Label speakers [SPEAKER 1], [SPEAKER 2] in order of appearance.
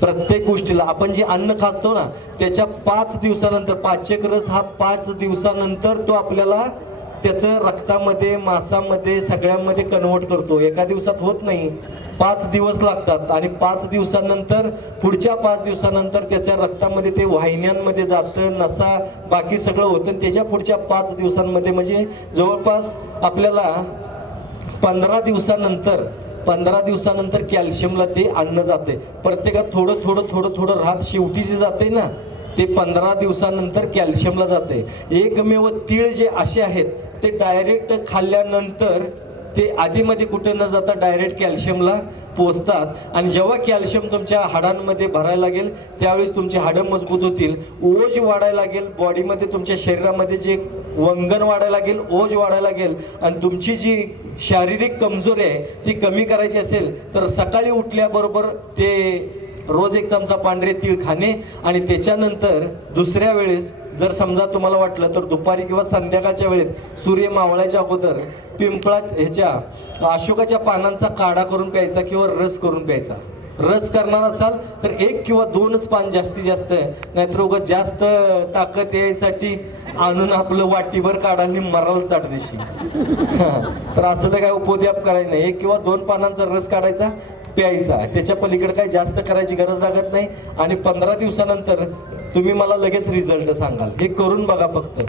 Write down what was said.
[SPEAKER 1] प्रत्येक गोष्टीला आपण जे अन्न खातो ना त्याच्या पाच दिवसानंतर पाचक रस हा पाच दिवसानंतर तो आपल्याला त्याचं रक्तामध्ये मांसामध्ये सगळ्यांमध्ये कन्वर्ट करतो. एका दिवसात होत नाही. पाच दिवस लागतात आणि पाच दिवसानंतर पुढच्या पाच दिवसानंतर त्याच्या रक्तामध्ये ते वाहिन्यांमध्ये जातं नसा बाकी सगळं होतं आणि त्याच्या पुढच्या पाच दिवसांमध्ये म्हणजे जवळपास आपल्याला पंधरा दिवसानंतर पंधरा दिवसानंतर कॅल्शियमला ते अन्न जाते प्रत्येकात थोडं थोडं थोडं थोडं राहत शेवटी जे जाते ना ते पंधरा दिवसानंतर कॅल्शियमला जाते एकमेव तीळ जे असे आहेत ते डायरेक्ट खाल्ल्यानंतर ते आधीमध्ये कुठे न जाता डायरेक्ट कॅल्शियमला पोचतात आणि जेव्हा कॅल्शियम तुमच्या हाडांमध्ये भरायला लागेल त्यावेळेस तुमची हाडं मजबूत होतील. ओज वाढायला लागेल बॉडीमध्ये तुमच्या शरीरामध्ये जे वंगण वाढायला लागेल ओज वाढायला लागेल आणि तुमची जी शारीरिक कमजोरी आहे ती कमी करायची असेल तर सकाळी उठल्याबरोबर ते रोज एक चमचा पांढरे तीळ खाणे आणि त्याच्यानंतर दुसऱ्या वेळेस जर समजा तुम्हाला वाटलं तर दुपारी किंवा संध्याकाळच्या वेळेत सूर्य मावळायच्या अगोदर पिंपळा ह्याच्या अशोकाच्या पानांचा काढा करून प्यायचा किंवा रस करून प्यायचा. रस करणार असाल तर एक किंवा दोनच पान जास्तीत जास्त आहे. नाहीतर उगा जास्त ताकद यायसाठी आणून आपलं वाटीभर काढायला मराल चाट देशील. तर असं तर काय उपद्याप करायचं नाही. एक किंवा दोन पानांचा रस काढायचा प्यायचा. त्याच्या पलीकडे काही जास्त करायची गरज लागत नाही. आणि पंधरा दिवसानंतर तुम्ही मला लगेच रिझल्ट सांगाल. हे करून बघा फक्त.